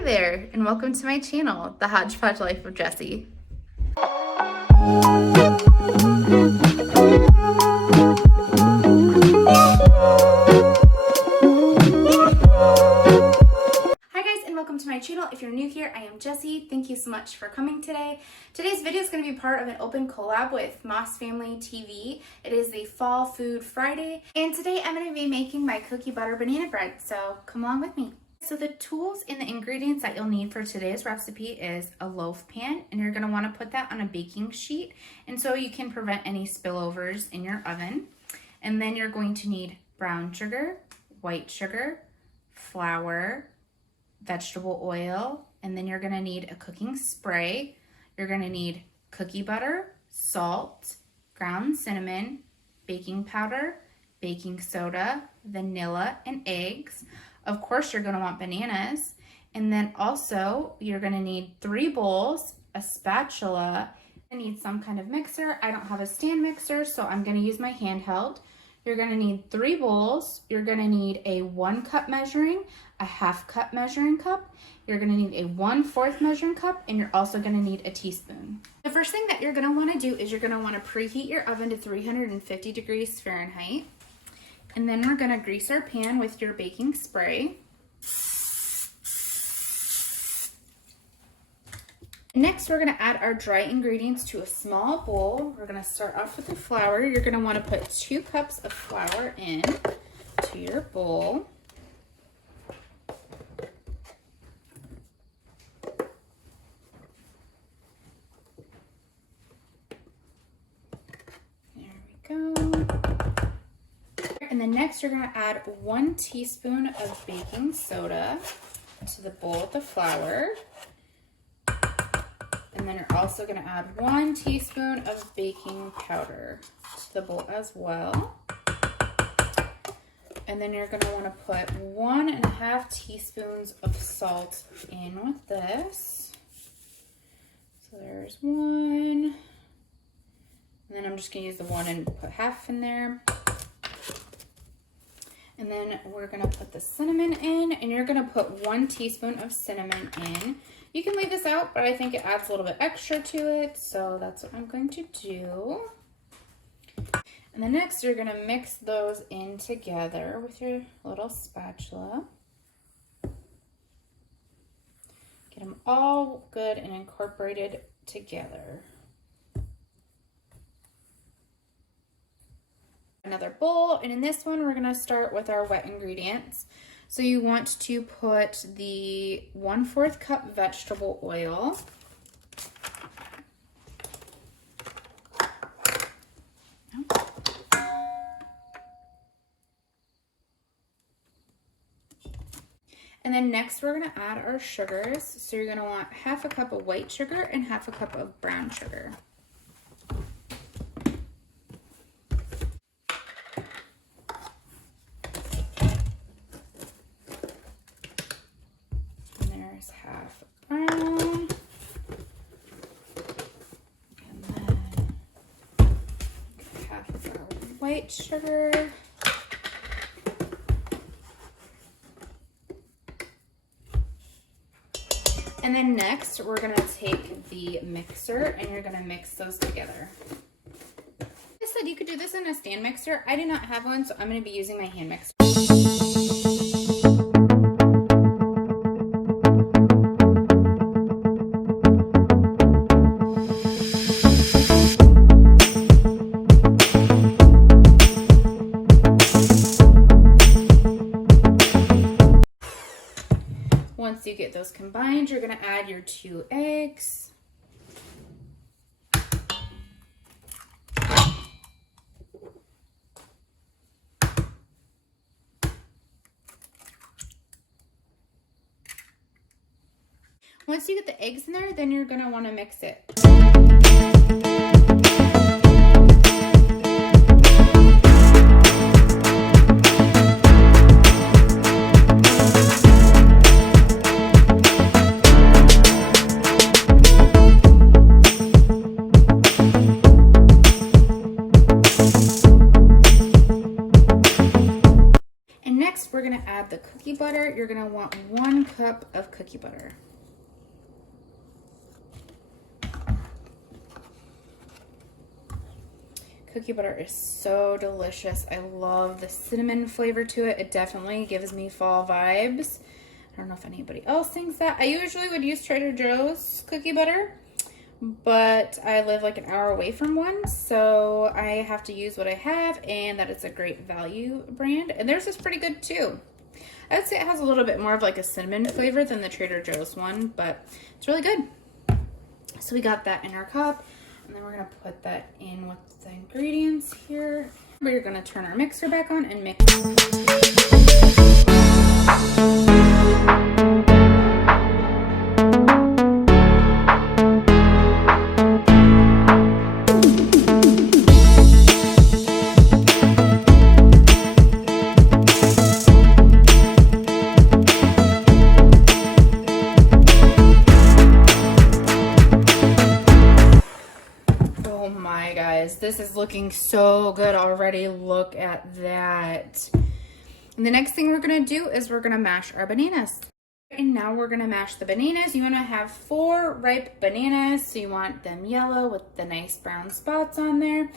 Hi there, and welcome to my channel, The Hodgepodge Life of Jessi. Hi guys, and welcome to my channel. If you're new here, I am Jessi. Thank you so much for coming today. Today's video is going to be part of an open collab with Moss Family TV. It is the Fall Food Friday, and today I'm going to be making my cookie butter banana bread, so come along with me. So the tools and the ingredients that you'll need for today's recipe is a loaf pan, and you're going to want to put that on a baking sheet, and so you can prevent any spillovers in your oven. And then you're going to need brown sugar, white sugar, flour, vegetable oil, and then you're going to need a cooking spray. You're going to need cookie butter, salt, ground cinnamon, baking powder, baking soda, vanilla, and eggs. Of course, you're going to want bananas. And then also, you're going to need 3 bowls, a spatula. I need some kind of mixer. I don't have a stand mixer, so I'm going to use my handheld. You're going to need 3 bowls. You're going to need a 1 cup measuring, a 1/2 cup measuring cup. You're going to need a 1/4 measuring cup, and you're also going to need a teaspoon. The first thing that you're going to want to do is you're going to want to preheat your oven to 350 degrees Fahrenheit. And then we're going to grease our pan with your baking spray. Next, we're going to add our dry ingredients to a small bowl. We're going to start off with the flour. You're going to want to put 2 cups of flour in to your bowl. There we go. And then next, you're going to add 1 teaspoon of baking soda to the bowl with the flour. And then you're also going to add 1 teaspoon of baking powder to the bowl as well. And then you're going to want to put 1.5 teaspoons of salt in with this. So there's 1. And then I'm just going to use the 1 and put half in there. And then we're going to put the cinnamon in, and you're going to put 1 teaspoon of cinnamon in. You can leave this out, but I think it adds a little bit extra to it, so that's what I'm going to do. And then next, you're going to mix those in together with your little spatula. Get them all good and incorporated together. Another bowl, and in this one we're going to start with our wet ingredients. So you want to put the 1/4 cup vegetable oil, and then next we're going to add our sugars. So you're going to want 1/2 cup of white sugar and 1/2 cup of brown sugar. Half brown, and then 1/2 of our white sugar, and then next we're going to take the mixer and you're going to mix those together. I said you could do this in a stand mixer. I do not have one, so I'm going to be using my hand mixer. Once you get those combined, you're going to add your 2 eggs. Once you get the eggs in there, then you're going to want to mix it. butter, you're gonna want 1 cup of cookie butter. Cookie butter is so delicious. I love the cinnamon flavor to it. It definitely gives me fall vibes. I don't know if anybody else thinks that. I usually would use Trader Joe's cookie butter, but I live like an hour away from one, so I have to use what I have, and that is a great value brand. And theirs is pretty good too. I would say it has a little bit more of like a cinnamon flavor than the Trader Joe's one, but it's really good. So we got that in our cup, and then we're gonna put that in with the ingredients here. We're gonna turn our mixer back on and mix. This is looking so good already. Look at that. And the next thing we're gonna do is we're gonna mash our bananas. And now we're gonna mash the bananas. You wanna have 4 ripe bananas, so you want them yellow with the nice brown spots on there.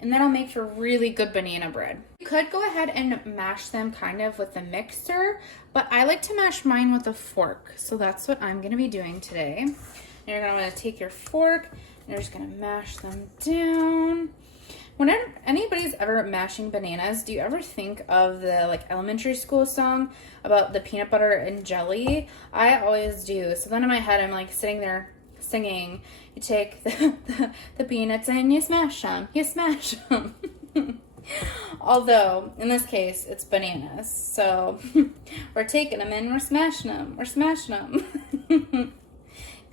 And that'll make for really good banana bread. You could go ahead and mash them kind of with a mixer, but I like to mash mine with a fork. So that's what I'm gonna be doing today. And you're gonna wanna take your fork, you're just gonna mash them down. Whenever anybody's ever mashing bananas, do you ever think of the like elementary school song about the peanut butter and jelly? I always do. So then in my head, I'm like sitting there singing. You take the peanuts and you smash them. You smash them. Although in this case, it's bananas. So we're taking them and we're smashing them. We're smashing them.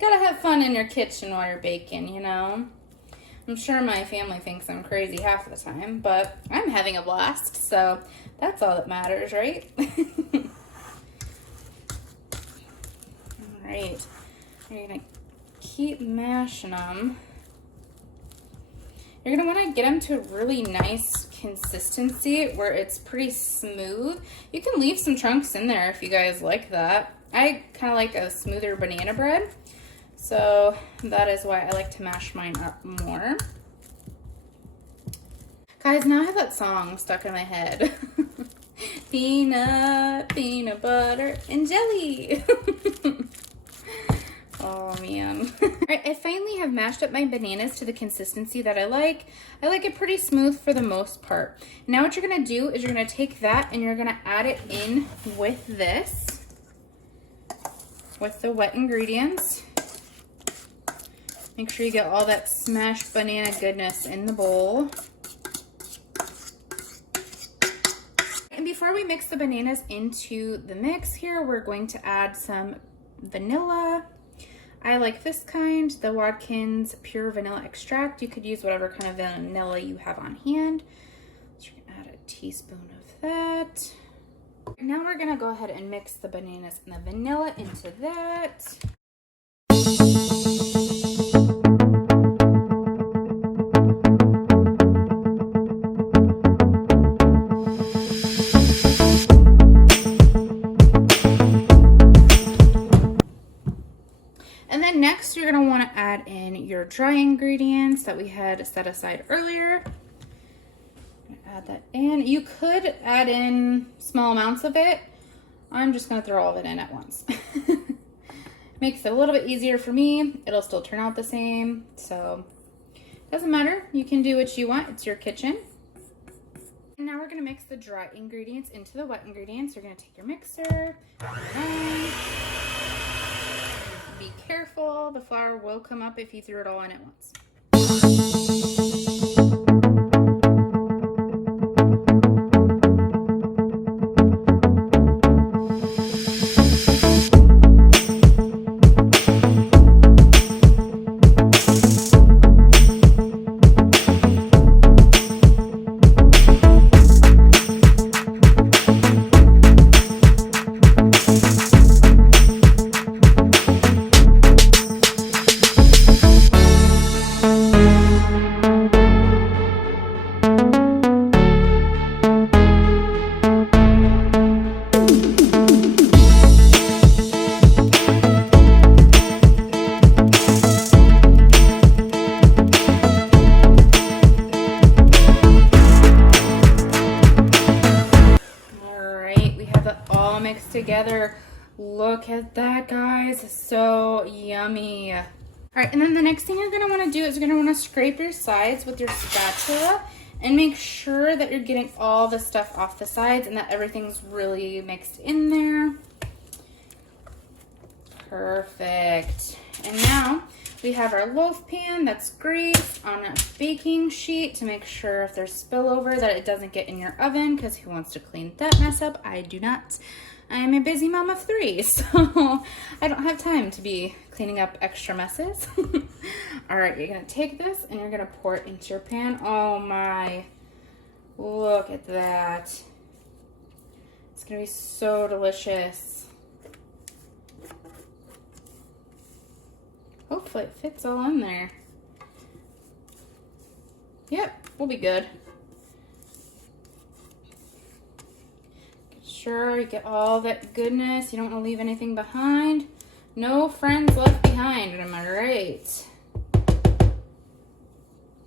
Gotta have fun in your kitchen while you're baking, you know? I'm sure my family thinks I'm crazy half the time, but I'm having a blast, so that's all that matters, right? All right, you're gonna keep mashing them. You're gonna wanna get them to a really nice consistency where it's pretty smooth. You can leave some chunks in there if you guys like that. I kind of like a smoother banana bread. So that is why I like to mash mine up more. Guys, now I have that song stuck in my head. Peanut butter, and jelly. Oh man. All right, I finally have mashed up my bananas to the consistency that I like. I like it pretty smooth for the most part. Now what you're gonna do is you're gonna take that and you're gonna add it in with this, with the wet ingredients. Make sure you get all that smashed banana goodness in the bowl. And before we mix the bananas into the mix here, we're going to add some vanilla. I like this kind, the Watkins Pure Vanilla Extract. You could use whatever kind of vanilla you have on hand. So you're gonna add a teaspoon of that. Now we're gonna go ahead and mix the bananas and the vanilla into that. Next, you're going to want to add in your dry ingredients that we had set aside earlier. Add that in. You could add in small amounts of it. I'm just going to throw all of it in at once. Makes it a little bit easier for me. It'll still turn out the same. So, doesn't matter. You can do what you want. It's your kitchen. And now we're going to mix the dry ingredients into the wet ingredients. You're going to take your mixer, turn it on. Be careful, the flour will come up if you threw it all in at once. Look at that, guys. So yummy. All right, and then the next thing you're gonna wanna do is you're gonna wanna scrape your sides with your spatula and make sure that you're getting all the stuff off the sides and that everything's really mixed in there. Perfect. And now we have our loaf pan that's greased on a baking sheet to make sure if there's spillover that it doesn't get in your oven, because who wants to clean that mess up? I do not. I am a busy mom of 3, so I don't have time to be cleaning up extra messes. All right, you're gonna take this and you're gonna pour it into your pan. Oh my, look at that. It's gonna be so delicious. Hopefully it fits all in there. Yep, we'll be good. Sure, you get all that goodness. You don't want to leave anything behind. No friends left behind, am I right?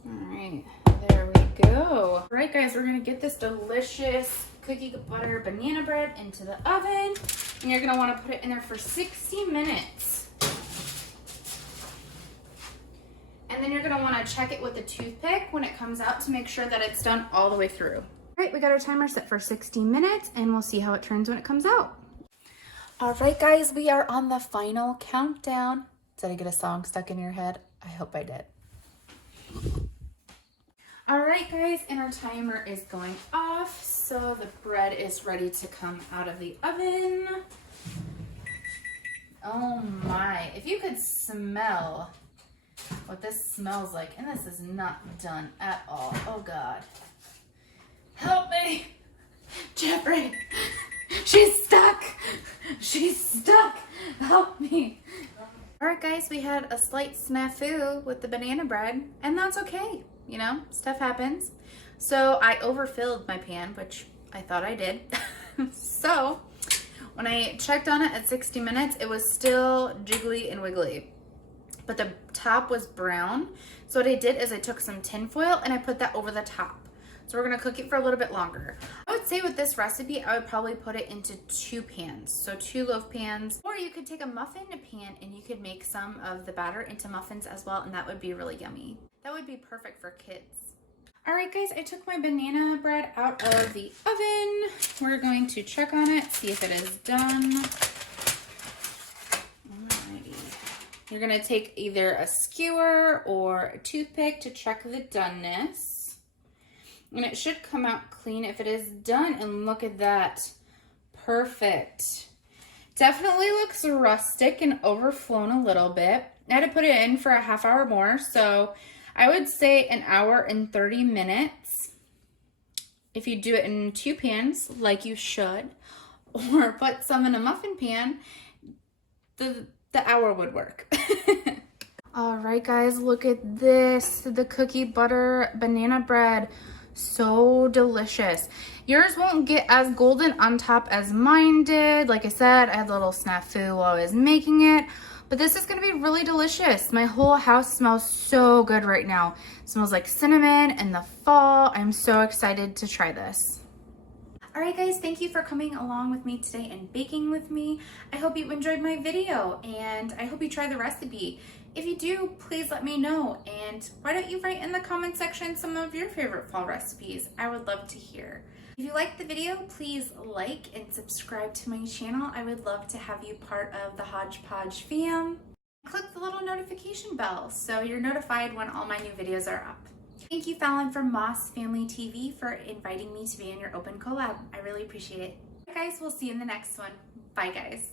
All right, there we go. All right, guys, we're gonna get this delicious cookie butter banana bread into the oven, and you're gonna want to put it in there for 60 minutes. And then you're gonna want to check it with a toothpick when it comes out to make sure that it's done all the way through. All right, we got our timer set for 60 minutes and we'll see how it turns when it comes out. All right, guys, we are on the final countdown. Did I get a song stuck in your head? I hope I did. All right, guys, and our timer is going off. So the bread is ready to come out of the oven. Oh my, if you could smell what this smells like, and this is not done at all. Oh God. Help me, Jeffrey. She's stuck. She's stuck. Help me. All right, guys, we had a slight snafu with the banana bread, and that's okay. You know, stuff happens. So I overfilled my pan, which I thought I did. So when I checked on it at 60 minutes, it was still jiggly and wiggly, but the top was brown. So what I did is I took some tin foil and I put that over the top. So we're gonna cook it for a little bit longer. I would say with this recipe, I would probably put it into 2 pans. So 2 loaf pans, or you could take a muffin pan and you could make some of the batter into muffins as well, and that would be really yummy. That would be perfect for kids. All right, guys, I took my banana bread out of the oven. We're going to check on it, see if it is done. Alrighty. You're gonna take either a skewer or a toothpick to check the doneness. And it should come out clean if it is done. And look at that. Perfect. Definitely looks rustic and overflown a little bit. I had to put it in for a half hour more. So I would say an hour and 30 minutes. If you do it in 2 pans, like you should, or put some in a muffin pan, the hour would work. All right, guys, look at this. The cookie butter banana bread. So delicious. Yours won't get as golden on top as mine did. Like I said, I had a little snafu while I was making it, but this is gonna be really delicious. My whole house smells so good right now. It smells like cinnamon and the fall. I'm so excited to try this. All right, guys, thank you for coming along with me today and baking with me. I hope you enjoyed my video and I hope you try the recipe. If you do, please let me know. And why don't you write in the comment section some of your favorite fall recipes? I would love to hear. If you liked the video, please like and subscribe to my channel. I would love to have you part of the Hodgepodge fam. Click the little notification bell so you're notified when all my new videos are up. Thank you, Fallon from Moss Family TV, for inviting me to be in your open collab. I really appreciate it. Guys, we'll see you in the next one. Bye, guys.